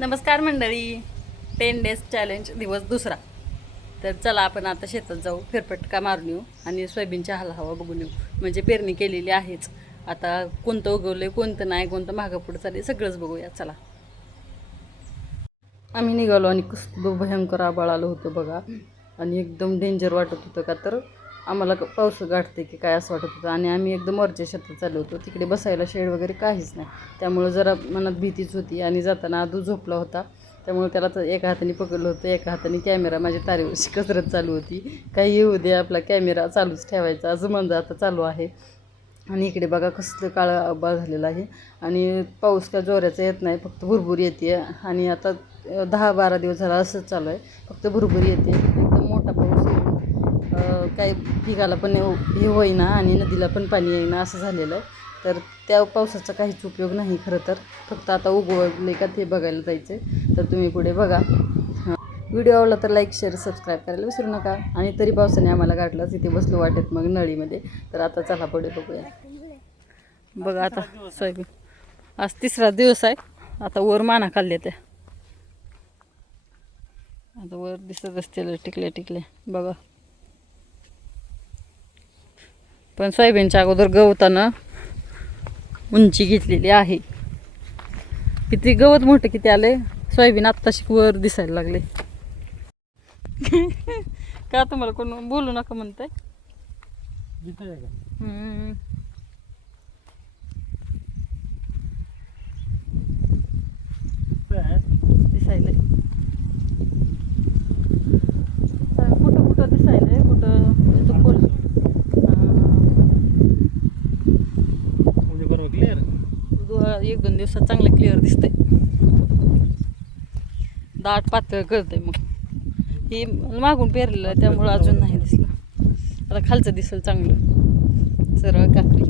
नमस्कार मंडळी. 10 days challenge दिवस दुसरा. तर चला आपण आता शेतात जाऊ, फेरफटका मारून येऊ आणि सोयाबीनच्या हवा बघून येऊ. म्हणजे पेरणी केलेली आहेच, आता कोणतं उगवलं कोणतं नाही, कोणतं मागं पुढं चालले सगळंच बघूया. चला आम्ही निघालो आणि कसलं भयंकर आभाळ आलं होतं बघा. आणि एकदम डेंजर वाटत होतं, का तर आम्हाला पाऊस गाठते की काय असं वाटत होतं. आणि आम्ही एकदम वरच्या शेतात चाललो होतो, तिकडे बसायला शेड वगैरे काहीच नाही, त्यामुळं जरा मनात भीतीच होती. आणि जाताना आदू झोपला होता, त्यामुळे त्याला तर एका हाताने पकडलं होतं, एका हाताने कॅमेरा माझ्या तारेवरची कसरत चालू होती. काही येऊ दे आपला कॅमेरा चालूच ठेवायचा असं म्हणजे आता चालू आहे. आणि इकडे बघा कसलं काळं आभाळ झालेलं आहे. आणि पाऊस काय जोराचा येत नाही, फक्त भुरभुर येते. आणि आता 10-12 दिवस झाला असंच चालू आहे, फक्त भुरभुर येते. एकदम मोठा पाऊस येऊन काही पिकाला पण हे होईना आणि नदीला पण पाणी येईना असं झालेलं आहे. तर त्या पावसाचा काहीच उपयोग नाही खरं तर, फक्त आता उगवले का ते बघायला जायचं आहे. तर तुम्ही पुढे बघा. व्हिडिओ आवडला तर लाईक शेअर सबस्क्राईब करायला विसरू नका. आणि तरी पावसाने आम्हाला गाठलं, तिथे बसलो वाटेत मग नळीमध्ये. तर आता चला पुढे बघूया. बघा आता सोयाबीन आज 3रा दिवस आहे. आता वर माना खाल्ले त्या, आता वर दिसत असतील टिकले बघा. पण सोयाबीनच्या अगोदर गवतानं उंची घेतलेली आहे. किती गवत मोठं किती आले, सोयाबीन आत्ताशी वर दिसायला लागले. का तुम्हाला कोण बोलू नका म्हणताय? दिसायलंय कुठं कुठं दिसायलंय, कुठं तिथं खोल. क्लिअर 1-2 दिवसात चांगलं क्लिअर दिसतंय, दाट पातळ कळतंय. मग हे मागून पेरलेलं आहे त्यामुळं अजून नाही दिसलं. आता खालचं दिसेल चांगलं सरळ काकडी.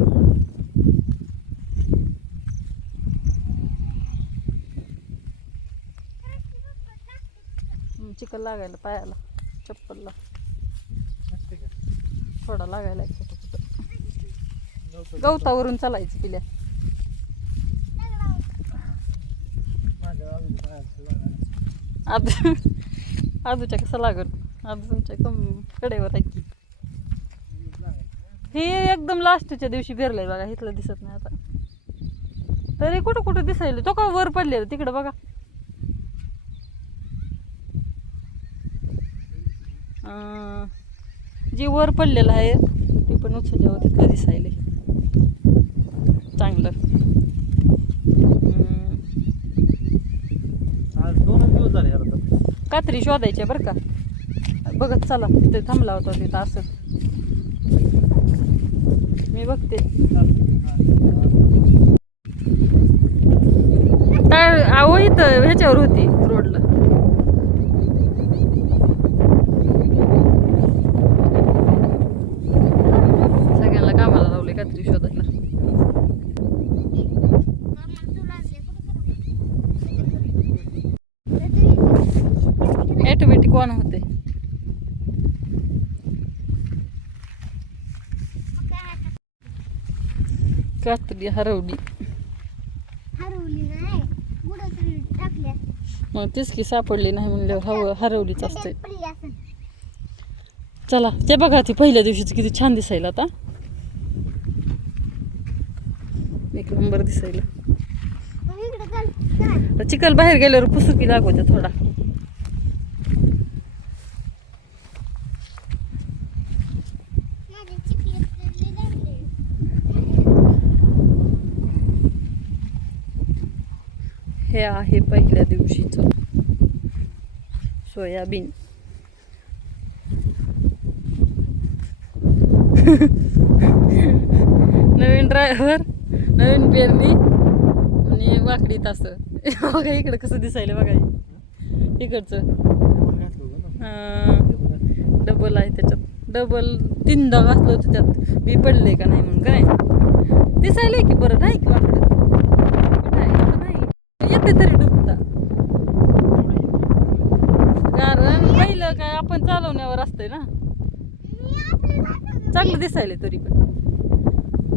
चिकन लागायला पायाला, चप्पलला थोडा लागायला कुठं गवतावरून चालायचं पिल्या. आजूच्या कसं लागल, आजू तुमच्या कडेवर आहे की. हे एकदम लास्टच्या दिवशी पेरलंय बघा, इथलं दिसत नाही आता. तरी कुठं कुठं दिसायला तो का वर पडलेलं तिकडं बघा. जे वर पडलेलं आहे ते पण उचलल्यावर तिथलं दिसायले चांगलं. कात्री शोधायची बरं का, बघत चला. तिथे थांबला होता तिथं असं मी बघते. तर आहो इथं ह्याच्यावर होती रोडला. सगळ्यांना कामाला लावले कात्री शोधायला. ऑटोमॅटिक ऑन होते. कात्री हरवली. मग तीच की सापडली नाही म्हणल्यावर हरवलीच असते. चला ते बघा, ती पहिल्या दिवशीच किती छान दिसायला. आता 1 नंबर दिसायला. चिखल बाहेर गेल्यावर पुसुकी लागवते थोडा. हे आहे पहिल्या दिवशीचं सोयाबीन. नवीन ड्रायव्हर, नवीन पेरणी आणि वाकडी तास. बघा इकडं कसं दिसायलं बघा, इकडचं डबल आहे त्याच्यात. डबल 3दा घातलं होतं त्यात, बी पडले का नाही म्हणून काय दिसायलंय की. बरं नाही की वाकडं येते तरी डुबता, कारण पहिलं काय आपण चालवण्यावर असतंय ना. चांगलं दिसायले तरी पण.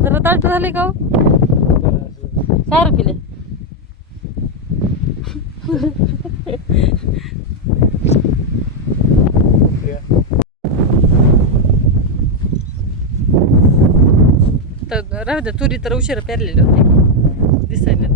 जरा दाट झाले का सारं पिले. तर राहू द्या, तुरी तर उशिरा पेरलेली होती, दिसायला